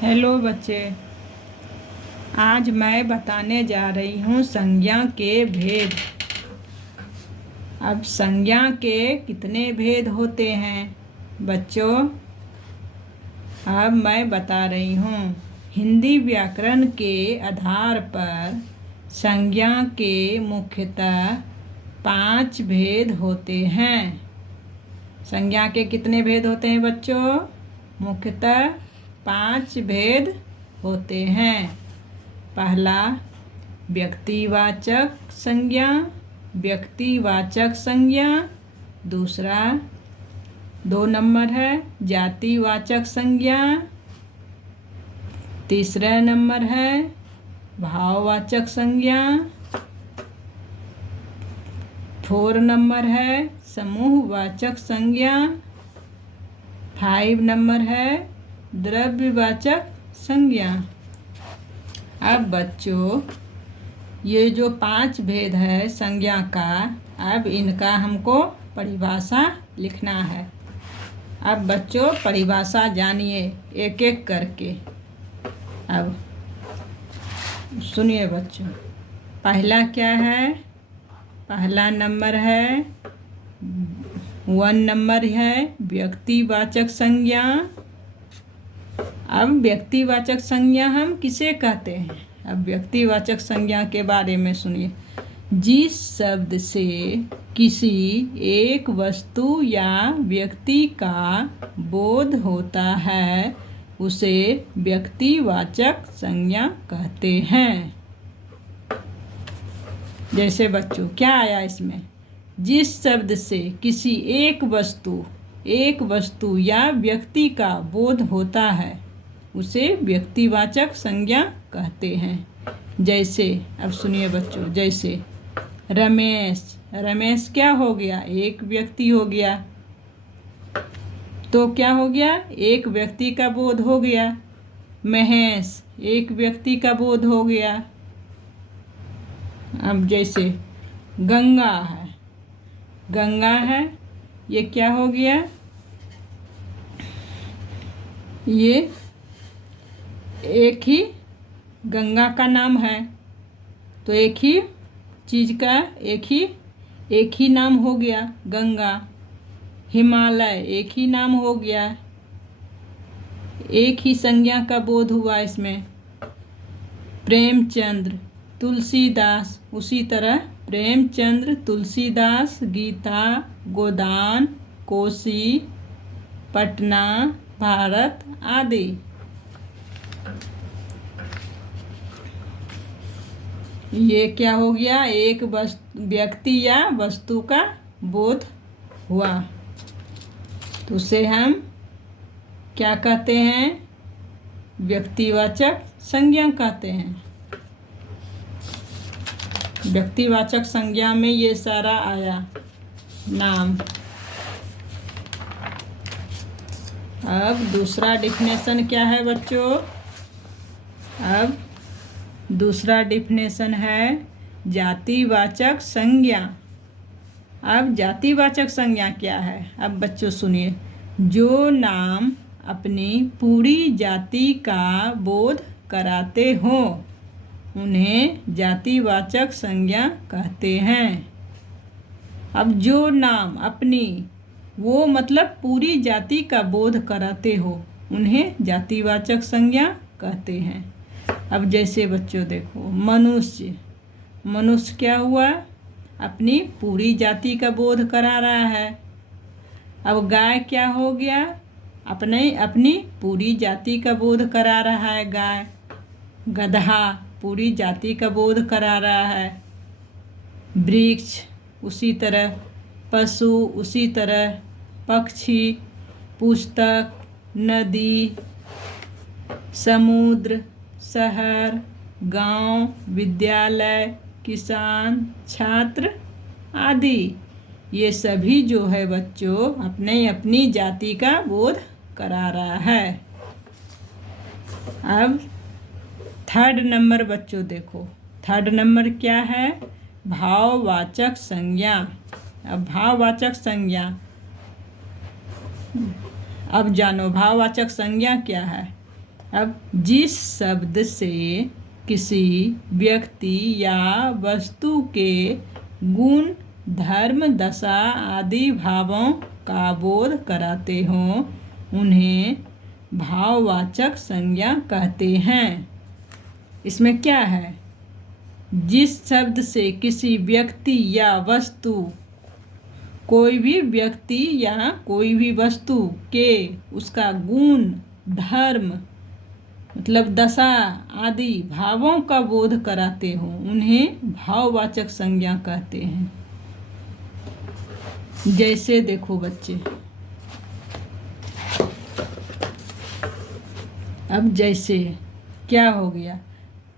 Hello बच्चे, आज मैं बताने जा रही हूँ संज्ञा के भेद। अब संज्ञा के कितने भेद होते हैं बच्चों? अब मैं बता रही हूँ। हिंदी व्याकरण के आधार पर संज्ञा के मुख्यतः 5 भेद होते हैं। संज्ञा के कितने भेद होते हैं बच्चों? मुख्यतः 5 भेद होते हैं। पहला व्यक्तिवाचक संज्ञा, व्यक्तिवाचक संज्ञा। दूसरा 2 नंबर है जातिवाचक संज्ञा। तीसरा नंबर है भाववाचक संज्ञा। 4 नंबर है समूहवाचक संज्ञा। 5 नंबर है द्रव्यवाचक संज्ञा। अब बच्चों, ये जो 5 भेद है संज्ञा का, अब इनका हमको परिभाषा लिखना है। अब बच्चों परिभाषा जानिए एक एक करके। अब सुनिए बच्चों, पहला क्या है? पहला नंबर है 1 नंबर है व्यक्तिवाचक संज्ञा। अब व्यक्तिवाचक संज्ञा हम किसे कहते हैं? अब व्यक्तिवाचक संज्ञा के बारे में सुनिए। जिस शब्द से किसी एक वस्तु या व्यक्ति का बोध होता है उसे व्यक्तिवाचक संज्ञा कहते हैं। जैसे बच्चों क्या आया इसमें? जिस शब्द से किसी एक वस्तु या व्यक्ति का बोध होता है उसे व्यक्तिवाचक संज्ञा कहते हैं। जैसे अब सुनिए बच्चों, जैसे रमेश क्या हो गया? एक व्यक्ति हो गया। तो क्या हो गया? एक व्यक्ति का बोध हो गया। महेश एक व्यक्ति का बोध हो गया। अब जैसे गंगा है, ये क्या हो गया? ये एक ही गंगा का नाम है, तो एक ही चीज़ का एक ही नाम हो गया गंगा। हिमालय एक ही नाम हो गया, एक ही संज्ञा का बोध हुआ इसमें। प्रेमचंद्र, तुलसीदास, उसी तरह प्रेमचंद्र, तुलसीदास, गीता, गोदान, कोसी, पटना, भारत आदि। ये क्या हो गया? एक व्यक्ति या वस्तु का बोध हुआ, तो उसे हम क्या कहते हैं? व्यक्तिवाचक संज्ञा कहते हैं। व्यक्तिवाचक संज्ञा में ये सारा आया नाम। अब दूसरा डिफिनेशन क्या है बच्चों? अब दूसरा डिफिनेशन है जातिवाचक संज्ञा। अब जातिवाचक संज्ञा क्या है? अब बच्चों सुनिए, जो नाम अपनी पूरी जाति का बोध कराते हो उन्हें जातिवाचक संज्ञा कहते हैं। अब जो नाम अपनी, वो मतलब पूरी जाति का बोध कराते हो, उन्हें जातिवाचक संज्ञा कहते हैं। अब जैसे बच्चों देखो, मनुष्य क्या हुआ? अपनी पूरी जाति का बोध करा रहा है। अब गाय क्या हो गया? अपनी पूरी जाति का बोध करा रहा है गाय। गधा पूरी जाति का बोध करा रहा है। वृक्ष उसी तरह, पशु उसी तरह, पक्षी, पुस्तक, नदी, समुद्र, शहर, गांव, विद्यालय, किसान, छात्र आदि, ये सभी जो है बच्चों अपनी जाति का बोध करा रहा है। अब 3rd नंबर बच्चों देखो, 3rd नंबर क्या है? भाववाचक संज्ञा। अब भाववाचक संज्ञा, अब जानो भाववाचक संज्ञा क्या है। अब जिस शब्द से किसी व्यक्ति या वस्तु के गुण, धर्म, दशा आदि भावों का बोध कराते हों उन्हें भाववाचक संज्ञा कहते हैं। इसमें क्या है? जिस शब्द से किसी व्यक्ति या वस्तु, कोई भी व्यक्ति या कोई भी वस्तु के उसका गुण, धर्म मतलब दशा आदि भावों का बोध कराते हो उन्हें भाववाचक संज्ञा कहते हैं। जैसे देखो बच्चे, अब जैसे क्या हो गया?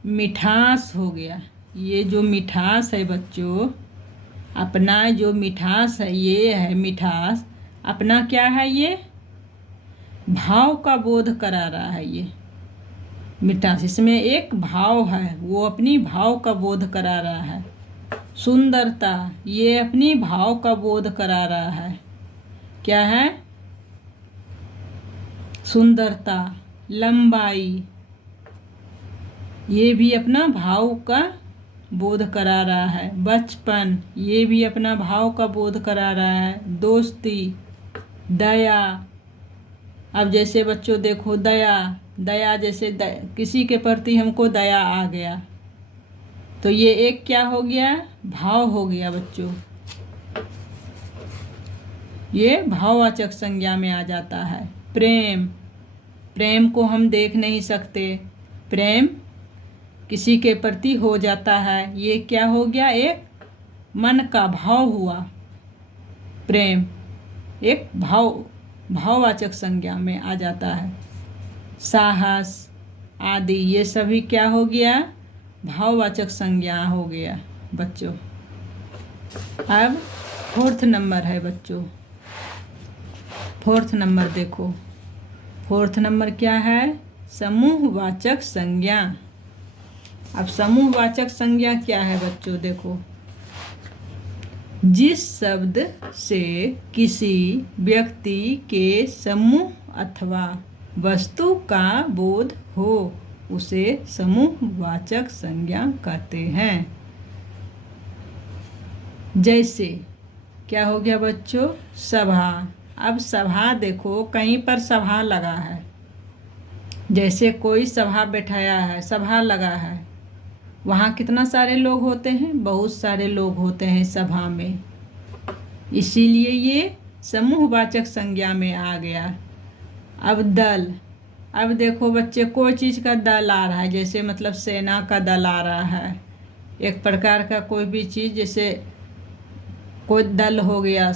मिठास हो गया। ये जो मिठास है बच्चों, अपना जो मिठास है, ये है मिठास, अपना क्या है? ये भाव का बोध करा रहा है। ये मिठास, इसमें एक भाव है, वो अपनी भाव का बोध करा रहा है। सुंदरता, ये अपनी भाव का बोध करा रहा है। क्या है? सुंदरता। लंबाई, ये भी अपना भाव का बोध करा रहा है। बचपन, ये भी अपना भाव का बोध करा रहा है। दोस्ती, दया। अब जैसे बच्चों देखो, दया, दया जैसे किसी के प्रति हमको दया आ गया, तो ये एक क्या हो गया? भाव हो गया बच्चों। ये भाववाचक संज्ञा में आ जाता है। प्रेम, प्रेम को हम देख नहीं सकते, प्रेम किसी के प्रति हो जाता है, ये क्या हो गया? एक मन का भाव हुआ। प्रेम एक भाववाचक संज्ञा में आ जाता है। साहस आदि, ये सभी क्या हो गया? भाववाचक संज्ञा हो गया बच्चों। अब 4th नंबर है बच्चों। 4th नंबर देखो, 4th नंबर क्या है? समूहवाचक संज्ञा। अब समूहवाचक संज्ञा क्या है बच्चों? देखो, जिस शब्द से किसी व्यक्ति के समूह अथवा वस्तु का बोध हो उसे समूहवाचक संज्ञा कहते हैं। जैसे क्या हो गया बच्चों? सभा। अब सभा देखो, कहीं पर सभा लगा है, जैसे कोई सभा बैठाया है, सभा लगा है, वहाँ कितना सारे लोग होते हैं? बहुत सारे लोग होते हैं सभा में, इसीलिए ये समूहवाचक संज्ञा में आ गया। अब दल, अब देखो बच्चे, कोई चीज़ का दल आ रहा है, जैसे मतलब सेना का दल आ रहा है, एक प्रकार का कोई भी चीज़, जैसे कोई दल हो गया,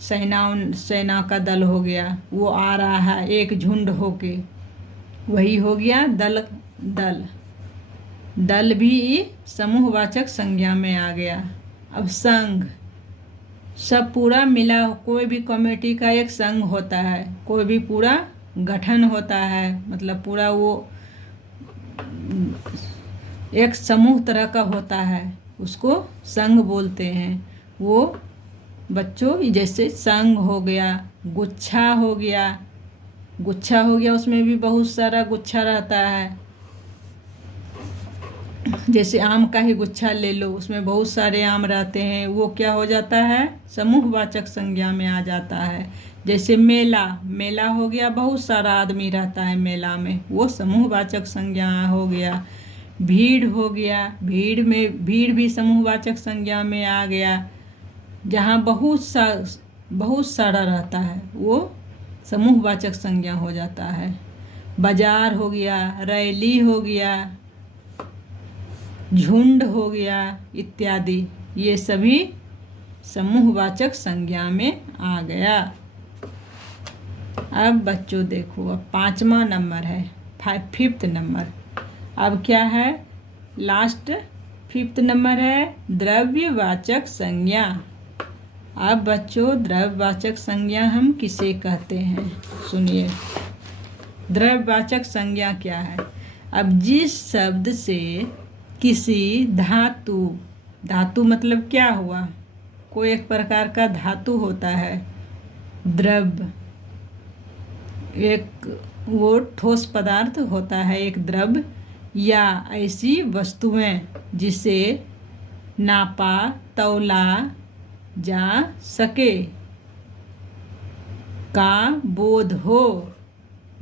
सेना का दल हो गया, वो आ रहा है एक झुंड होके, वही हो गया दल। दल दल भी समूहवाचक संज्ञा में आ गया। अब संघ, सब पूरा मिला, कोई भी कमेटी का एक संघ होता है, कोई भी पूरा गठन होता है, मतलब पूरा वो एक समूह तरह का होता है, उसको संघ बोलते हैं। वो बच्चों जैसे संघ हो गया, गुच्छा हो गया, गुच्छा हो गया, उसमें भी बहुत सारा गुच्छा रहता है, जैसे आम का ही गुच्छा ले लो, उसमें बहुत सारे आम रहते हैं, वो क्या हो जाता है? समूहवाचक संज्ञा में आ जाता है। जैसे मेला, मेला हो गया, बहुत सारा आदमी रहता है मेला में, वो समूहवाचक संज्ञा हो गया। भीड़ हो गया, भीड़ भी समूहवाचक संज्ञा में आ गया, जहाँ बहुत सारा रहता है, वो समूहवाचक संज्ञा हो जाता है। बाजार हो गया, रैली हो गया, झुंड हो गया इत्यादि, ये सभी समूहवाचक संज्ञा में आ गया। अब बच्चों देखो, अब 5वां नंबर है, 5th नंबर। अब क्या है? लास्ट 5th नंबर है द्रव्यवाचक संज्ञा। अब बच्चों, द्रव्यवाचक संज्ञा हम किसे कहते हैं? सुनिए, द्रव्यवाचक संज्ञा क्या है? अब जिस शब्द से किसी धातु, धातु मतलब क्या हुआ? कोई एक प्रकार का धातु होता है, द्रव्य, एक वो ठोस पदार्थ होता है, एक द्रव्य या ऐसी वस्तुएं जिसे नापा तौला जा सके, का बोध हो,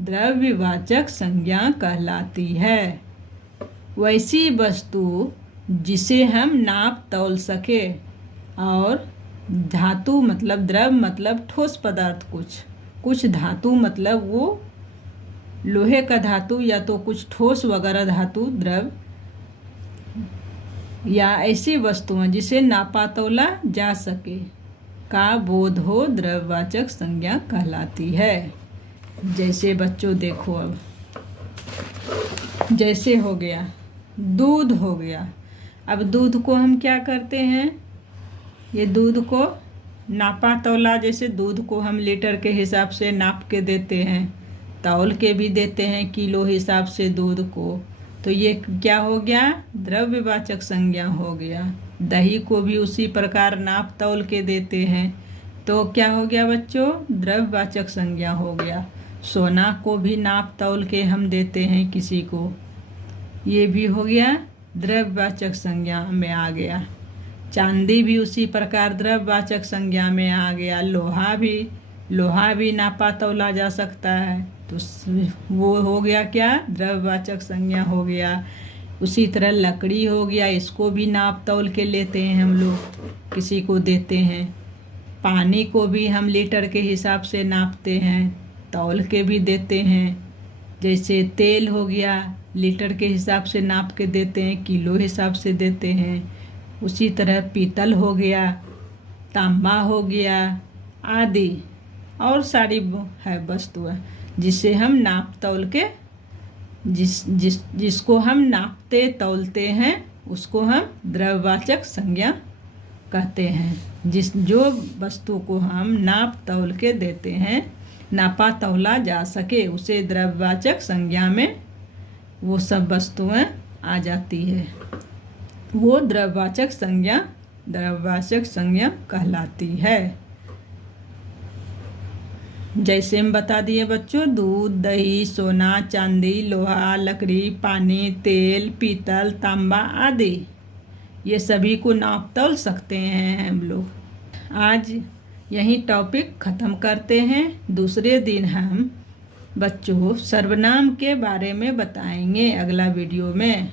द्रव्यवाचक संज्ञा कहलाती है। वैसी वस्तु जिसे हम नाप तौल सके, और धातु मतलब द्रव्य मतलब ठोस पदार्थ, कुछ धातु मतलब वो लोहे का धातु या तो कुछ ठोस वगैरह धातु द्रव्य, या ऐसी वस्तुएं जिसे नापा तौला जा सके, का बोध हो, द्रव्यवाचक संज्ञा कहलाती है। जैसे बच्चों देखो, अब जैसे हो गया दूध हो गया। अब दूध को हम क्या करते हैं, ये दूध को नापा तौला, जैसे दूध को हम लीटर के हिसाब से नाप के देते हैं, तौल के भी देते हैं किलो हिसाब से दूध को, तो ये क्या हो गया, द्रव्यवाचक संज्ञा हो गया। दही को भी उसी प्रकार नाप तौल के देते हैं, तो क्या हो गया बच्चों, द्रव्यवाचक संज्ञा हो गया। सोना को भी नाप तौल के हम देते हैं किसी को, ये भी हो गया द्रव्यवाचक संज्ञा में आ गया। चांदी भी उसी प्रकार द्रव्यवाचक संज्ञा में आ गया। लोहा भी नापा तौला जा सकता है, तो वो हो गया क्या, द्रव्यवाचक संज्ञा हो गया। उसी तरह लकड़ी हो गया, इसको भी नाप तौल के लेते हैं हम लोग, किसी को देते हैं। पानी को भी हम लीटर के हिसाब से नापते हैं, तौल के भी देते हैं। जैसे तेल हो गया, लीटर के हिसाब से नाप के देते हैं, किलो हिसाब से देते हैं। उसी तरह पीतल हो गया, तांबा हो गया आदि, और सारी है वस्तुएं जिसे हम नाप तौल के जिसको हम नापते तौलते हैं, उसको हम द्रव्यवाचक संज्ञा कहते हैं। जो वस्तु को हम नाप तौल के देते हैं, नापा तौला जा सके, उसे द्रव्यवाचक संज्ञा में वो सब वस्तुएं आ जाती है, वो द्रव्यवाचक संज्ञा कहलाती है। जैसे हम बता दिए बच्चों, दूध, दही, सोना, चांदी, लोहा, लकड़ी, पानी, तेल, पीतल, तांबा आदि, ये सभी को नाप तौल सकते हैं हम लोग। आज यही टॉपिक ख़त्म करते हैं। दूसरे दिन हम बच्चों सर्वनाम के बारे में बताएंगे अगला वीडियो में।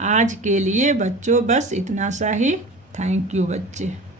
आज के लिए बच्चों बस इतना सा ही। थैंक यू बच्चे।